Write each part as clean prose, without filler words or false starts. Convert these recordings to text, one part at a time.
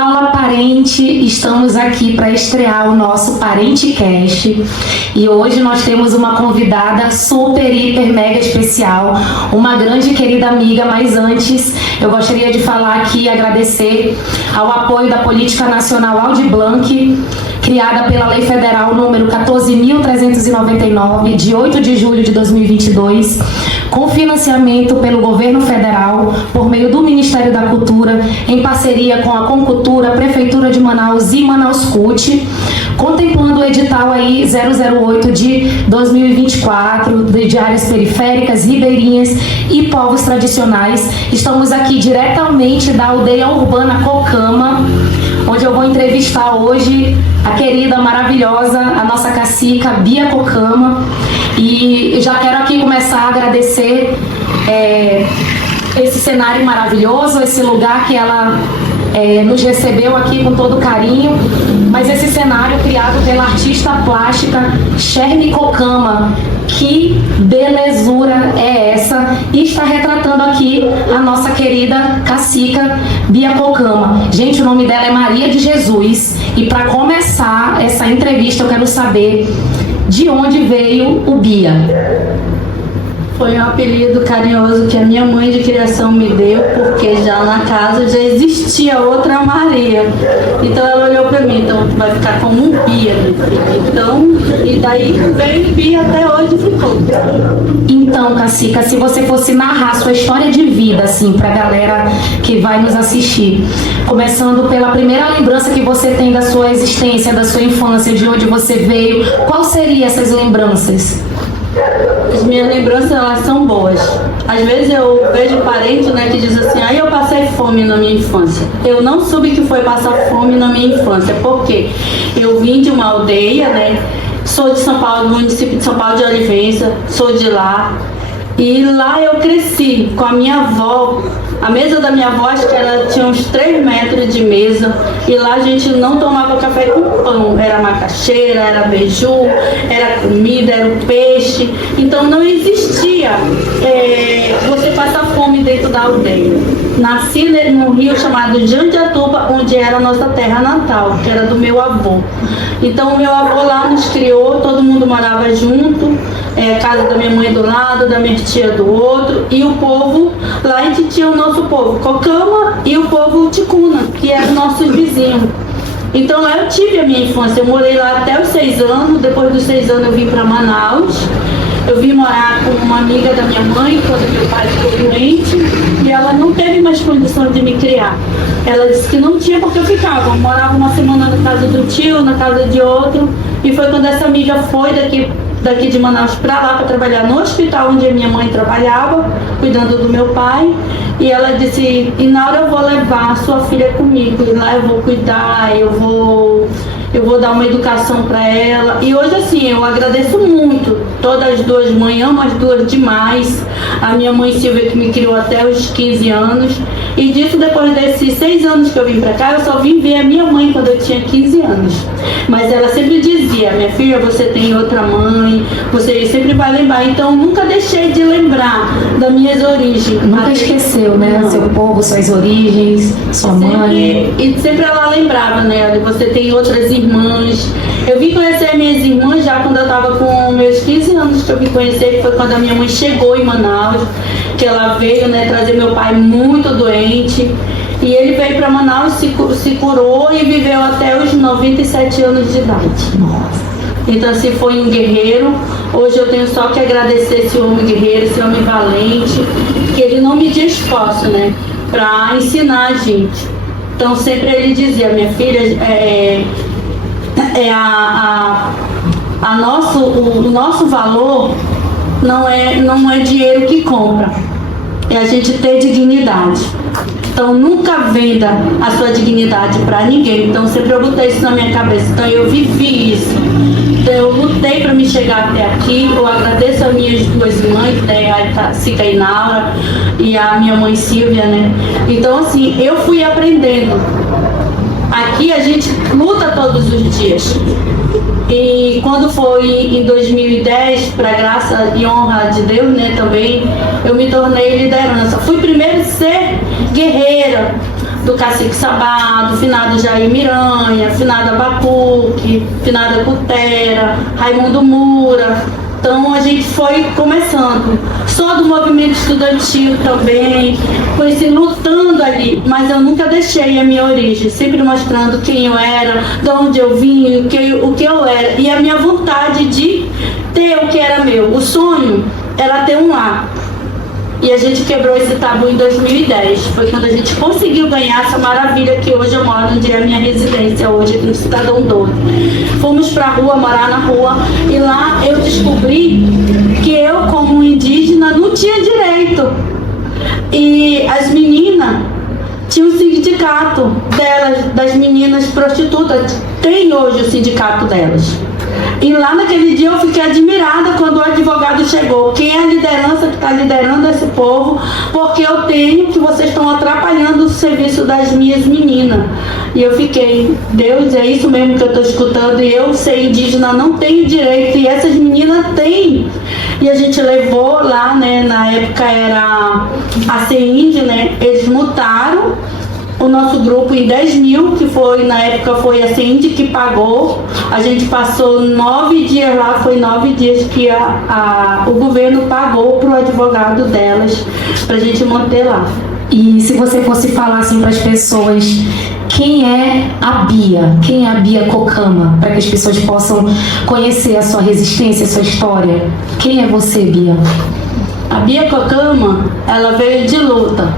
Fala Parente, estamos aqui para estrear o nosso ParenteCast e hoje nós temos uma convidada super, hiper, mega especial, uma grande querida amiga, mas antes eu gostaria de falar aqui e agradecer ao apoio da Política Nacional Aldir Blanc, criada pela Lei Federal número 14.399, de 8 de julho de 2022, com financiamento pelo Governo Federal, por meio do Ministério da Cultura, em parceria com a Concultura, Prefeitura de Manaus e Manaus CUT, contemplando o edital aí 008 de 2024, de áreas periféricas, ribeirinhas e povos tradicionais. Estamos aqui diretamente da aldeia urbana Cocama, onde eu vou entrevistar hoje a querida, maravilhosa, a nossa cacica Bia Cocama. E já quero aqui começar a agradecer esse cenário maravilhoso, esse lugar que ela nos recebeu aqui com todo carinho, mas esse cenário criado pela artista plástica Shermi Cocama. Que belezura é essa? E está retratando aqui a nossa querida cacica Bia Cocama. Gente, o nome dela é Maria de Jesus. E para começar essa entrevista, eu quero saber de onde veio o Bia. Foi um apelido carinhoso que a minha mãe de criação me deu, porque já na casa já existia outra Maria. Então ela olhou para mim, então tu vai ficar como um Bia, meu filho. Então, e daí veio Bia até hoje ficou. Então, cacica, se você fosse narrar sua história de vida, assim, pra galera que vai nos assistir, começando pela primeira lembrança que você tem da sua existência, da sua infância, de onde você veio, qual seriam essas lembranças? As minhas lembranças, elas são boas. Às vezes eu vejo parente, né, que diz assim, eu passei fome na minha infância. Eu não soube que foi passar fome na minha infância, porque eu vim de uma aldeia, né, sou de São Paulo, do município de São Paulo de Olivença, sou de lá. E lá eu cresci com a minha avó. A mesa da minha avó, acho que ela tinha uns 3 metros de mesa. E lá a gente não tomava café com pão. Era macaxeira, era beiju, era comida, era o peixe. Então não existia você passar fome dentro da aldeia. Nasci num rio chamado Jandiatuba, onde era a nossa terra natal, que era do meu avô. Então o meu avô lá nos criou, todo mundo morava junto. A casa da minha mãe do lado, da minha tia do outro, e o povo, lá a gente tinha o nosso povo Cocama e o povo Ticuna, que era o nosso vizinho. Então lá eu tive a minha infância, eu morei lá até os 6 anos, depois dos 6 anos eu vim para Manaus. Eu vim morar com uma amiga da minha mãe quando meu pai ficou doente e ela não teve mais condição de me criar. Ela disse que não tinha porque eu ficava. Eu morava uma semana na casa do tio, na casa de outro, e foi quando essa amiga foi daqui de Manaus para lá para trabalhar no hospital onde a minha mãe trabalhava, cuidando do meu pai. E ela disse, Inaura, eu vou levar a sua filha comigo, e lá eu vou cuidar, eu vou dar uma educação para ela. E hoje, assim, eu agradeço muito. Todas as duas mães, amo as duas demais. A minha mãe Silvia, que me criou até os 15 anos. E disso, depois desses 6 anos que eu vim para cá, eu só vim ver a minha mãe quando eu tinha 15 anos. Mas ela sempre dizia, minha filha, você tem outra mãe, você sempre vai lembrar. Então, nunca deixei de lembrar das minhas origens. Nunca esqueceu, né? Não. Seu povo, suas origens, sua mãe. E sempre ela lembrava, né? Você tem outras irmãs. Eu vim conhecer minhas irmãs já quando eu estava com meus 15 anos, que eu vim conhecer, que foi quando a minha mãe chegou em Manaus, que ela veio, né, trazer meu pai muito doente. E ele veio para Manaus, se curou e viveu até os 97 anos de idade. Nossa. Então, assim, foi um guerreiro. Hoje eu tenho só que agradecer esse homem guerreiro, esse homem valente, que ele não media esforço, né, para ensinar a gente. Então, sempre ele dizia, minha filha, o nosso valor não é dinheiro que compra, é a gente ter dignidade. Então nunca venda a sua dignidade para ninguém. Então sempre eu botei isso na minha cabeça. Então eu vivi isso. Então eu lutei para me chegar até aqui. Eu agradeço as minhas duas irmãs, a Cacica Inaura e a minha mãe Silvia, né? Então assim, eu fui aprendendo. Aqui a gente luta todos os dias. E quando foi em 2010, para graça e honra de Deus, né, também, eu me tornei liderança. Fui primeiro ser guerreira do Cacique Sabá, do finado Jair Miranha, finada Bacuque, finada Cutera, Raimundo Mura. Então a gente foi começando. Sou do movimento estudantil também, conheci lutando ali, mas eu nunca deixei a minha origem, sempre mostrando quem eu era, de onde eu vim, o que eu era, e a minha vontade de ter o que era meu. O sonho era ter um lar. E a gente quebrou esse tabu em 2010. Foi quando a gente conseguiu ganhar essa maravilha que hoje eu moro, onde é a minha residência, hoje aqui no Cidadão Doido. Fomos pra rua, morar na rua, e lá eu descobri que eu, como indígena, não tinha direito. E as meninas tinham um sindicato delas, das meninas prostitutas. Tem hoje o sindicato delas. E lá naquele dia eu fiquei admirada quando o advogado chegou. Quem é a liderança que está liderando esse povo? Porque eu tenho que vocês estão atrapalhando o serviço das minhas meninas. E eu fiquei, Deus, é isso mesmo que eu estou escutando. E eu, ser indígena, não tenho direito. E essas meninas têm. E a gente levou lá, né? Na época era a CEIND, né? Eles mutaram o nosso grupo em 10 mil, que foi, na época foi a CEIND que pagou. A gente passou 9 dias lá, foi 9 dias que o governo pagou para o advogado delas, para a gente manter lá. E se você fosse falar assim para as pessoas, quem é a Bia? Quem é a Bia Cocama? Para que as pessoas possam conhecer a sua resistência, a sua história. Quem é você, Bia? A Bia Cocama, ela veio de luta,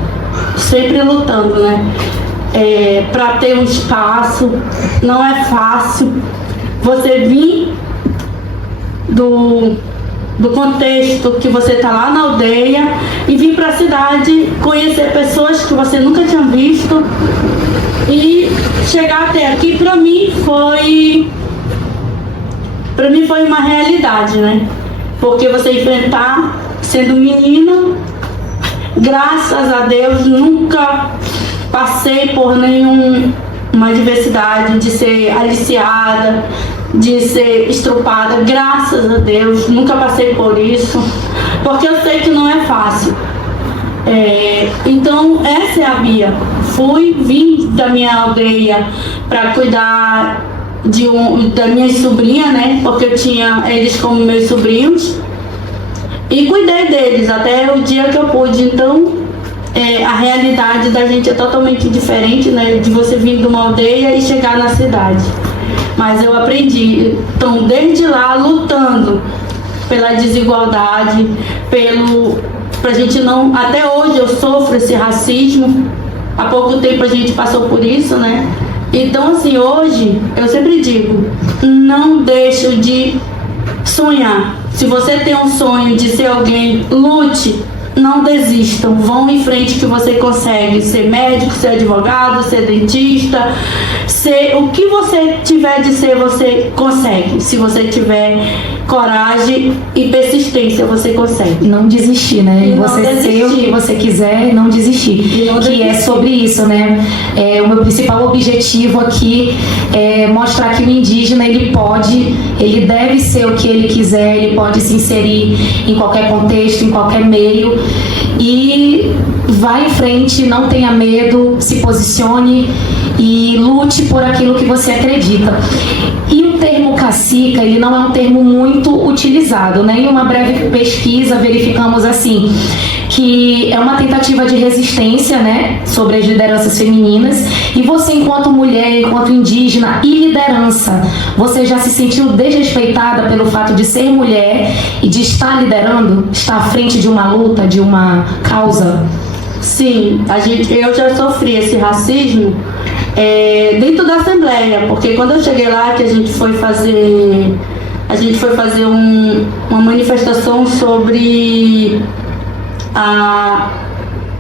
sempre lutando, né? Para ter um espaço, não é fácil. Você vir do contexto que você está lá na aldeia e vir para a cidade, conhecer pessoas que você nunca tinha visto e chegar até aqui, para mim foi uma realidade, né? Porque você enfrentar sendo menina, graças a Deus nunca passei por nenhuma adversidade de ser aliciada, de ser estrupada, graças a Deus, nunca passei por isso, porque eu sei que não é fácil. Então essa é a Bia. Vim da minha aldeia para cuidar da minha sobrinha, né? Porque eu tinha eles como meus sobrinhos e cuidei deles até o dia que eu pude. Então a realidade da gente é totalmente diferente, né? De você vir de uma aldeia e chegar na cidade. Mas eu aprendi, então, desde lá, lutando pela desigualdade, pra gente não... Até hoje eu sofro esse racismo. Há pouco tempo a gente passou por isso, né? Então, assim, hoje, eu sempre digo, não deixo de sonhar. Se você tem um sonho de ser alguém, lute. Não desistam, vão em frente que você consegue ser médico, ser advogado, ser dentista, ser o que você tiver de ser, você consegue. Se você tiver coragem e persistência, você consegue. Não desistir, né? E você ser o que você quiser e não desistir. Que é sobre isso, né? O meu principal objetivo aqui é mostrar que o indígena, ele deve ser o que ele quiser, ele pode se inserir em qualquer contexto, em qualquer meio. E vá em frente, não tenha medo, se posicione e lute por aquilo que você acredita. E o termo cacica, ele não é um termo muito utilizado, né? Em uma breve pesquisa verificamos assim, que é uma tentativa de resistência, né, sobre as lideranças femininas. E você, enquanto mulher, enquanto indígena e liderança, você já se sentiu desrespeitada pelo fato de ser mulher e de estar liderando, estar à frente de uma luta, de uma causa? Sim, eu já sofri esse racismo dentro da Assembleia, porque quando eu cheguei lá, que a gente foi fazer uma manifestação sobre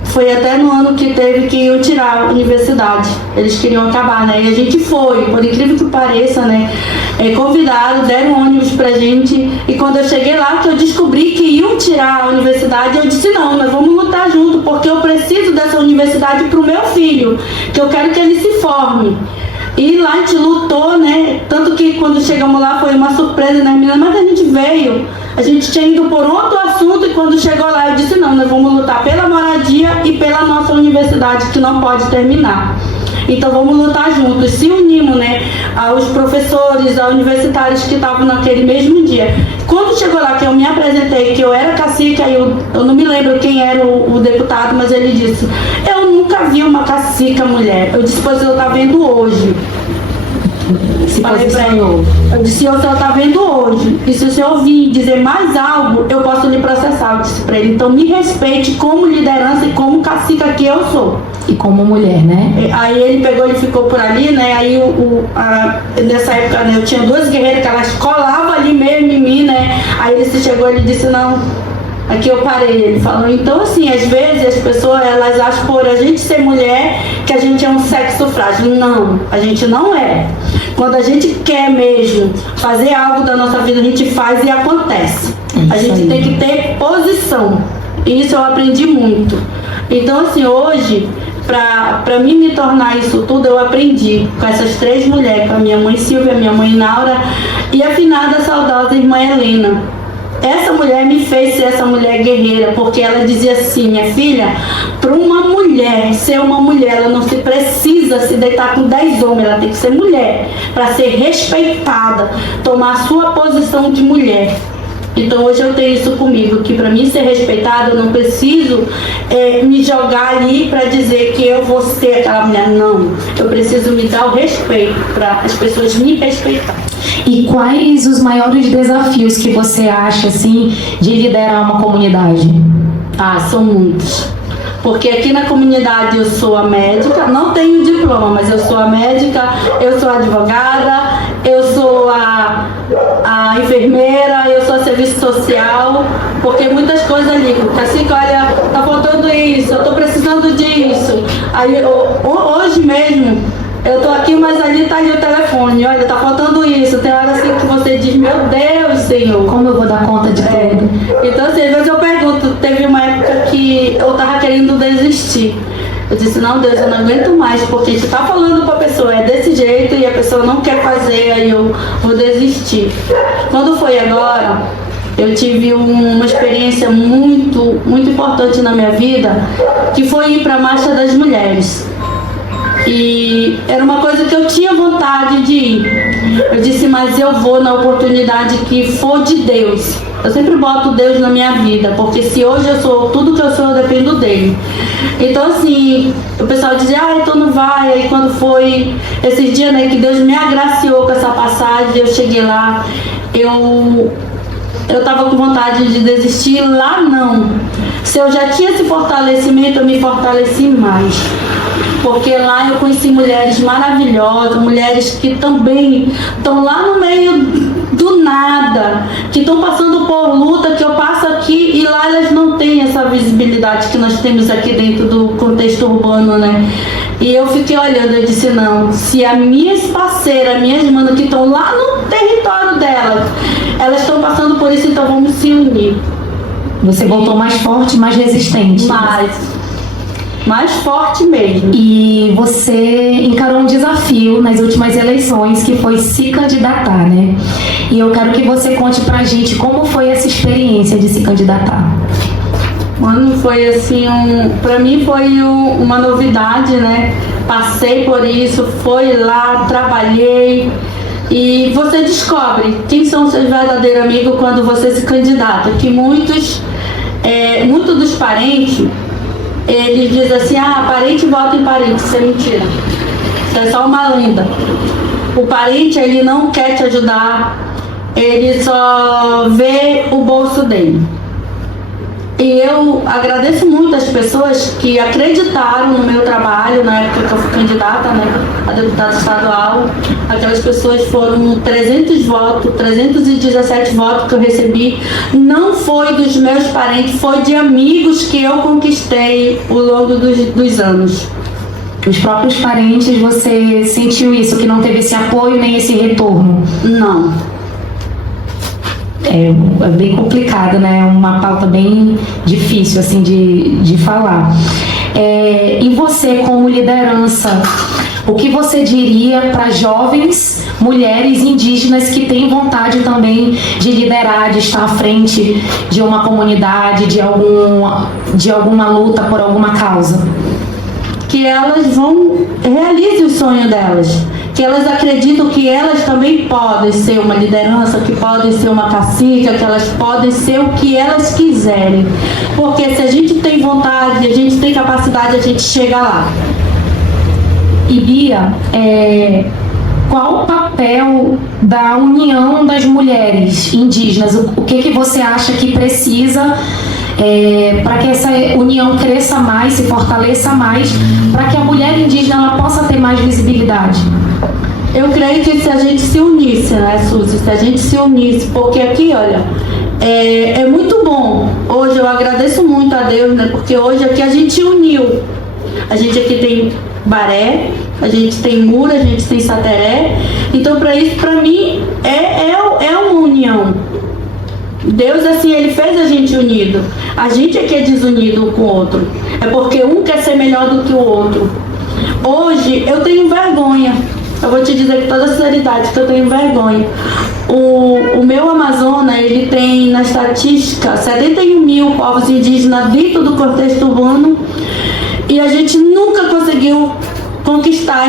foi até no ano que teve que iam tirar a universidade, eles queriam acabar, né? E a gente foi, por incrível que pareça, né? Convidaram, deram um ônibus pra gente, e quando eu cheguei lá, que eu descobri que iam tirar a universidade, eu disse, não, nós vamos lutar junto, porque eu preciso dessa universidade pro meu filho, que eu quero que ele se forme. E lá a gente lutou, né? Tanto que quando chegamos lá foi uma surpresa, né, menina? Mas a gente veio A gente tinha ido por outro assunto e quando chegou lá eu disse, não, nós vamos lutar pela moradia e pela nossa universidade que não pode terminar. Então vamos lutar juntos, se unimos, né, aos professores, aos universitários que estavam naquele mesmo dia. Quando chegou lá que eu me apresentei, que eu era cacique, aí eu não me lembro quem era o deputado, mas ele disse, eu nunca vi uma cacica mulher. Eu disse, pois eu tá vendo hoje. Se posicionou. Eu disse, o senhor está vendo hoje, e se o senhor vir dizer mais algo, eu posso lhe processar. Eu disse para ele, então me respeite como liderança e como cacica que eu sou. E como mulher, né? Aí ele pegou e ficou por ali, né? Aí nessa época, né, eu tinha duas guerreiras que elas colavam ali mesmo em mim, né? Aí ele se chegou e ele disse, não, aqui eu parei. Ele falou, então assim, às vezes as pessoas, elas acham por a gente ser mulher que a gente é um sexo frágil. Não, a gente não é. Quando a gente quer mesmo fazer algo da nossa vida, a gente faz e acontece. A gente tem que ter posição. E isso eu aprendi muito. Então assim, hoje, para mim me tornar isso tudo, eu aprendi com essas três mulheres, com a minha mãe Silvia, a minha mãe Naura e a afinada, saudosa irmã Helena. Essa mulher me fez ser essa mulher guerreira, porque ela dizia assim, minha filha, para uma mulher ser uma mulher, ela não se precisa se deitar com 10 homens, ela tem que ser mulher, para ser respeitada, tomar a sua posição de mulher. Então hoje eu tenho isso comigo, que para mim ser respeitada, eu não preciso me jogar ali para dizer que eu vou ser aquela mulher, não. Eu preciso me dar o respeito, para as pessoas me respeitarem. E quais os maiores desafios que você acha, assim, de liderar uma comunidade? Ah, são muitos. Porque aqui na comunidade eu sou a médica, não tenho diploma, mas eu sou a médica, eu sou a advogada, eu sou a enfermeira, eu sou a serviço social, porque muitas coisas ali, assim, olha, tá faltando isso, eu tô precisando disso. Aí hoje mesmo, eu tô aqui, mas ali tá ali o telefone, olha, tá faltando isso. Tem hora assim que você diz, meu Deus, Senhor, como eu vou dar conta de tudo? Então assim, às vezes eu pergunto, teve uma época que eu tava querendo desistir. Eu disse, não, Deus, eu não aguento mais, porque tu tá falando pra pessoa, é desse jeito, e a pessoa não quer fazer, aí eu vou desistir. Quando foi agora, eu tive uma experiência muito, muito importante na minha vida, que foi ir pra Marcha das Mulheres. E era uma coisa que eu tinha vontade de ir. Eu disse, mas eu vou na oportunidade que for de Deus. Eu sempre boto Deus na minha vida, porque se hoje eu sou tudo que eu sou, eu dependo dele. Então assim, o pessoal dizia, então não vai. Aí quando foi esses dias, né, que Deus me agraciou com essa passagem, eu cheguei lá, eu tava com vontade de desistir. Lá não. Se eu já tinha esse fortalecimento, eu me fortaleci mais. Porque lá eu conheci mulheres maravilhosas, mulheres que também estão lá no meio do nada, que estão passando por luta que eu passo aqui, e lá elas não têm essa visibilidade que nós temos aqui dentro do contexto urbano, né? E eu fiquei olhando e disse, não, se as minhas parceiras, minhas irmãs que estão lá no território delas, elas estão passando por isso, então vamos se unir. Você voltou mais forte, mais resistente. Mais forte mesmo. E você encarou um desafio nas últimas eleições, que foi se candidatar, né? E eu quero que você conte pra gente como foi essa experiência de se candidatar. Mano, foi assim, pra mim foi uma novidade, né? Passei por isso, fui lá, trabalhei. E você descobre quem são seus verdadeiros amigos quando você se candidata. Que muitos dos parentes, eles dizem assim, parente vota em parente. Isso é mentira. Isso é só uma lenda. O parente, ele não quer te ajudar, ele só vê o bolso dele. E eu agradeço muito as pessoas que acreditaram no meu trabalho, na época que eu fui candidata, né, a deputada estadual. Aquelas pessoas foram 300 votos, 317 votos que eu recebi. Não foi dos meus parentes, foi de amigos que eu conquistei ao longo dos anos. Os próprios parentes, você sentiu isso, que não teve esse apoio nem esse retorno? Não. É bem complicado, né? É uma pauta bem difícil, assim, de falar. E você, como liderança, o que você diria para jovens mulheres indígenas que têm vontade também de liderar, de estar à frente de uma comunidade, de alguma luta por alguma causa? Que elas realizem o sonho delas, que elas acreditam que elas também podem ser uma liderança, que podem ser uma cacica, que elas podem ser o que elas quiserem, porque se a gente tem vontade, a gente tem capacidade, a gente chega lá. E Bia, qual o papel da união das mulheres indígenas? O que você acha que precisa para que essa união cresça mais, se fortaleça mais, para que a mulher indígena ela possa ter mais visibilidade? Eu creio que se a gente se unisse, né, Suzy? Se a gente se unisse, porque aqui, olha, é muito bom. Hoje eu agradeço muito a Deus, né? Porque hoje aqui a gente uniu. A gente aqui tem Baré, a gente tem Mura, a gente tem Sateré. Então, para isso, para mim, é uma união. Deus, assim, Ele fez a gente unido. A gente é que é desunido um com o outro. É porque um quer ser melhor do que o outro. Hoje, eu tenho vergonha. Eu vou te dizer com toda sinceridade que eu tenho vergonha. O meu Amazonas, ele tem, na estatística, 71 mil povos indígenas dentro do contexto urbano. E a gente nunca conseguiu conquistar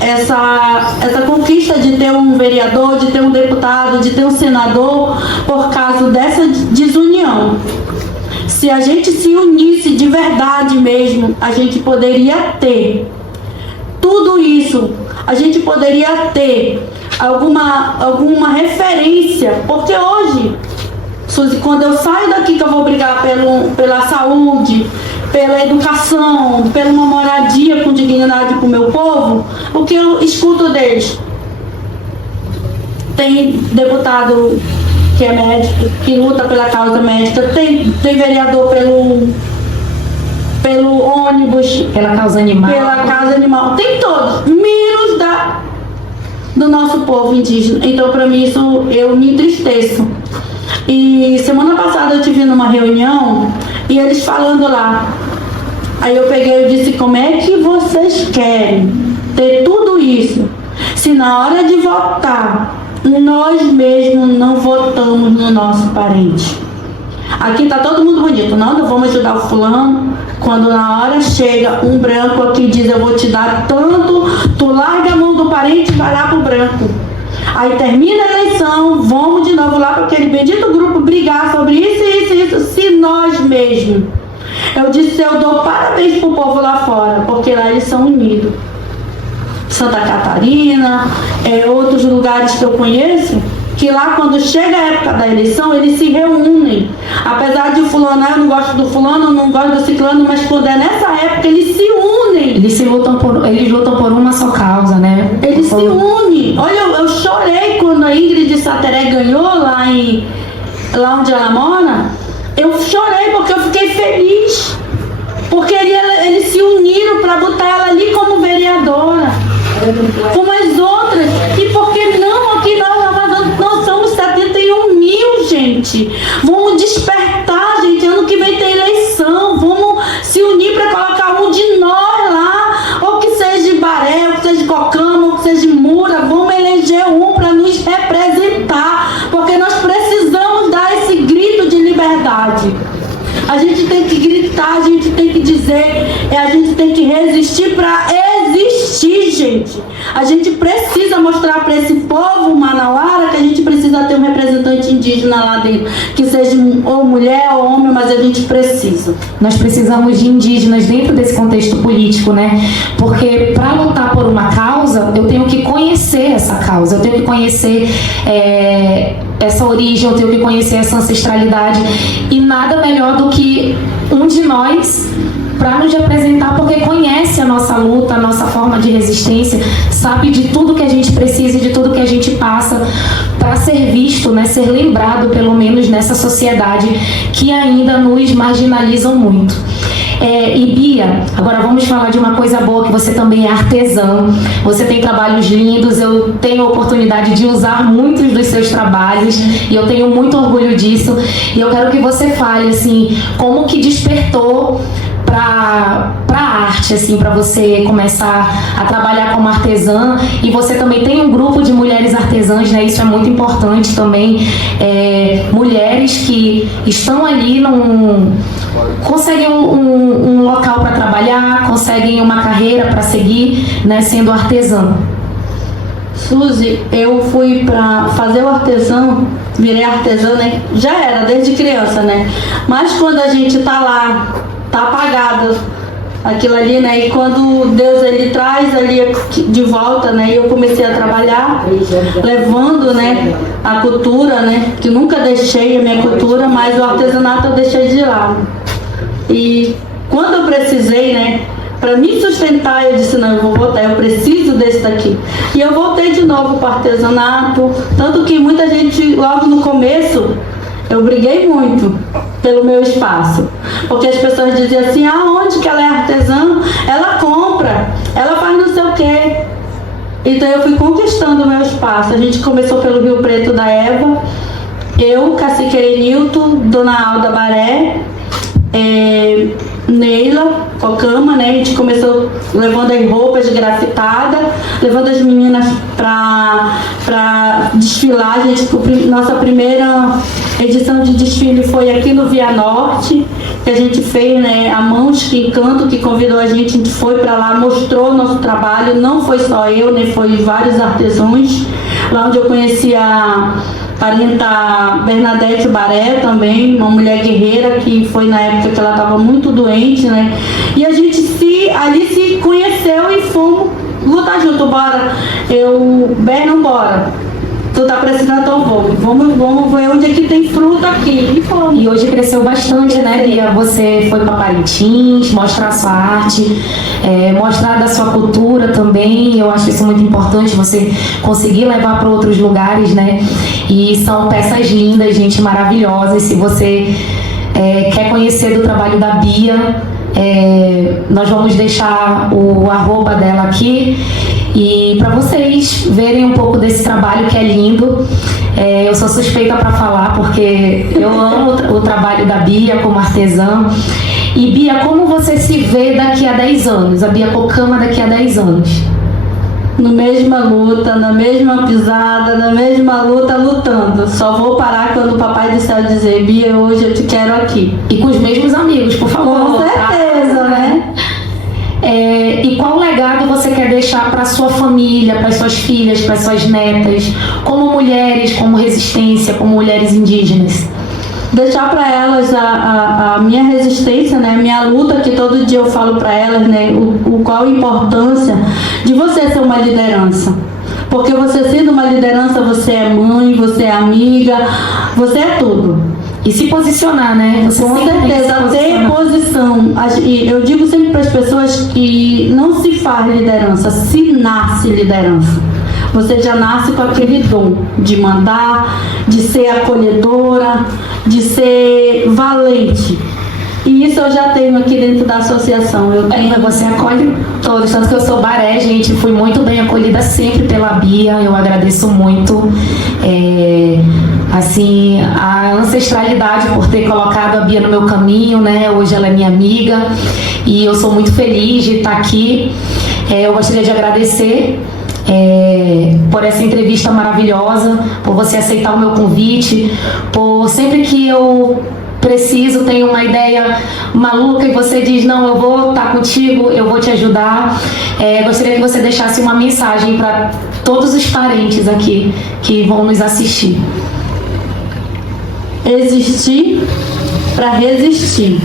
essa conquista de ter um vereador, de ter um deputado, de ter um senador, por causa dessa desunião. Se a gente se unisse de verdade mesmo, a gente poderia ter tudo isso. A gente poderia ter alguma referência, porque hoje, Suzy, quando eu saio daqui que eu vou brigar pela saúde, pela educação, pela uma moradia com dignidade para o meu povo, o que eu escuto deles? Tem deputado que é médico, que luta pela causa médica, tem vereador pelo ônibus, pela causa animal, tem todos, menos do nosso povo indígena. Então, para mim, isso eu me entristeço. E semana passada eu tive numa reunião e eles falando lá. Aí eu peguei e disse: como é que vocês querem ter tudo isso se na hora de votar nós mesmos não votamos no nosso parente? Aqui tá todo mundo bonito, não vamos ajudar o fulano. Quando na hora chega um branco aqui e diz: eu vou te dar tanto, tu larga a mão do parente e vai lá pro branco. Aí termina a eleição, vamos de novo lá para aquele bendito grupo brigar sobre isso. Se nós mesmos, eu disse, eu dou parabéns pro povo lá fora, porque lá eles são unidos. Santa Catarina, outros lugares que eu conheço, que lá quando chega a época da eleição, eles se reúnem. Apesar de fulano, eu não gosto do fulano, eu não gosto do ciclano, mas quando é nessa época, eles se unem. Eles lutam por uma só causa, né? Eles se unem. Olha, eu chorei quando a Ingrid Sateré ganhou lá onde ela mora. Eu chorei porque eu fiquei feliz. Porque eles se uniram para botar ela ali como vereadora. Como as outras. E por que não aqui nós somos 71 mil, gente. Vamos despertar, gente. Ano que vem tem eleição. Vamos se unir para colocar um de nós lá. Ou que seja de Baré, ou que seja de Cocama, ou que seja de Mura. Vamos eleger um para nos representar. Porque nós precisamos dar esse grito de liberdade. A gente tem que gritar, a gente tem que dizer, a gente tem que resistir para existir, gente. A gente precisa mostrar para esse povo manauara que a gente precisa ter um representante indígena lá dentro, que seja ou mulher ou homem, mas a gente precisa. Nós precisamos de indígenas dentro desse contexto político, né? Porque para lutar por uma causa, eu tenho que conhecer essa causa, eu tenho que conhecer essa origem, eu tenho que conhecer essa ancestralidade, e nada melhor do que um de nós para nos representar, porque conhece a nossa luta, a nossa forma de resistência, sabe de tudo que a gente precisa e de tudo que a gente passa para ser visto, né, ser lembrado, pelo menos nessa sociedade que ainda nos marginalizam muito. E Bia, agora vamos falar de uma coisa boa, que você também é artesã, você tem trabalhos lindos, eu tenho a oportunidade de usar muitos dos seus trabalhos e eu tenho muito orgulho disso, e eu quero que você fale assim, como que despertou para arte, assim, para você começar a trabalhar como artesã. E você também tem um grupo de mulheres artesãs, né? Isso é muito importante também. Mulheres que estão ali conseguem um local para trabalhar, conseguem uma carreira para seguir, né, sendo artesã. Suzy, eu fui para fazer o artesão, virei artesã, né? Já era desde criança, né? Mas quando a gente tá lá, tá apagado aquilo ali, né? E quando Deus ele traz ali de volta, né? E eu comecei a trabalhar, levando, né, a cultura, né? Que nunca deixei a minha cultura, mas o artesanato eu deixei de lado. E quando eu precisei, né, para me sustentar, eu disse, não, eu vou voltar, eu preciso desse daqui. E eu voltei de novo para o artesanato, tanto que muita gente, logo no começo, eu briguei muito pelo meu espaço. Porque as pessoas diziam assim, aonde que ela é artesã? Ela compra, ela faz não sei o quê. Então eu fui conquistando o meu espaço. A gente começou pelo Rio Preto da Eva, eu, Cacique Erenilton, Dona Alda Baré, Neila Cocama, né? A gente começou levando as roupas grafitadas, levando as meninas para desfilar. Nossa primeira edição de desfile foi aqui no Via Norte, que a gente fez, né? A Mãos que Encanto, que convidou a gente foi para lá, mostrou o nosso trabalho. Não foi só eu, né? Foi vários artesãos, lá onde eu conheci a parenta Bernadette Baré também, uma mulher guerreira que foi na época que ela estava muito doente, né? E a gente ali se conheceu e fomos lutar junto. Bora, Bernan, bora. Tu tá precisando, então vamos ver onde é que tem fruta aqui. E hoje cresceu bastante, né, Bia? Você foi para Parintins, mostrar a sua arte, mostrar da sua cultura também. Eu acho isso muito importante, você conseguir levar para outros lugares, né? E são peças lindas, gente, maravilhosas. Se você quer conhecer do trabalho da Bia, nós vamos deixar o @ dela aqui. E para vocês verem um pouco desse trabalho que é lindo. Eu sou suspeita para falar porque eu amo o trabalho da Bia como artesã. E Bia, como você se vê daqui a 10 anos? A Bia Cocama daqui a 10 anos? Na mesma luta, na mesma pisada, na mesma luta, lutando. Só vou parar quando o Papai do Céu dizer, Bia, hoje eu te quero aqui. E com os mesmos amigos, por favor. Com certeza, né? E qual legado você quer deixar para sua família, para suas filhas, para suas netas, como mulheres, como resistência, como mulheres indígenas? Deixar para elas a minha resistência, né? A minha luta, que todo dia eu falo para elas, né? Qual a importância de você ser uma liderança. Porque você sendo uma liderança, você é mãe, você é amiga, você é tudo. E se posicionar, né? Você com certeza, ter posição. Eu digo sempre para as pessoas que não se faz liderança, se nasce liderança. Você já nasce com aquele dom de mandar, de ser acolhedora, de ser valente. E isso eu já tenho aqui dentro da associação. Você acolhe todos, tanto que eu sou Baré, gente, fui muito bem acolhida sempre pela Bia, eu agradeço muito. Assim, a ancestralidade por ter colocado a Bia no meu caminho, né? Hoje ela é minha amiga e eu sou muito feliz de estar aqui. Eu gostaria de agradecer por essa entrevista maravilhosa, por você aceitar o meu convite, por sempre que eu preciso, tenho uma ideia maluca e você diz, não, eu vou estar contigo, eu vou te ajudar. Gostaria que você deixasse uma mensagem para todos os parentes aqui que vão nos assistir. Existir para resistir.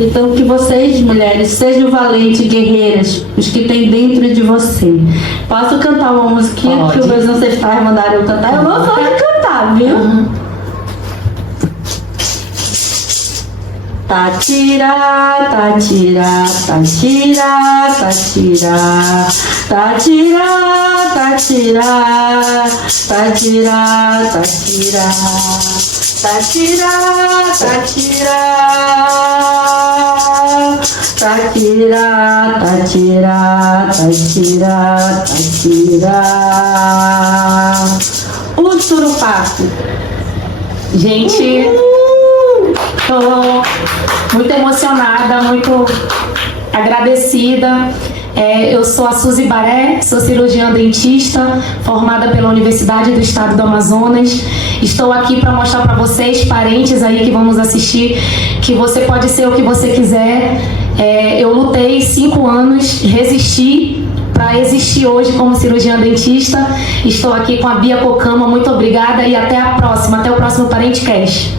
Então que vocês, mulheres, sejam valentes, guerreiras, os que tem dentro de você. Posso cantar uma musiquinha que os meus ancestrais mandaram eu cantar? Eu não sou de cantar, viu? Tatira, tatira, tatira, tatira, tatira, tatira, tatira, tatira, tatira, tatira, tatira, tatira, tatira, tatira. O surupaco. Gente, muito emocionada, muito agradecida. Eu sou a Suzy Baré, sou cirurgiã dentista, formada pela Universidade do Estado do Amazonas. Estou aqui para mostrar para vocês, parentes aí que vamos assistir, que você pode ser o que você quiser. Eu lutei 5 anos, resisti para existir hoje como cirurgiã dentista. Estou aqui com a Bia Cocama, muito obrigada e até a próxima, até o próximo Parente Cast.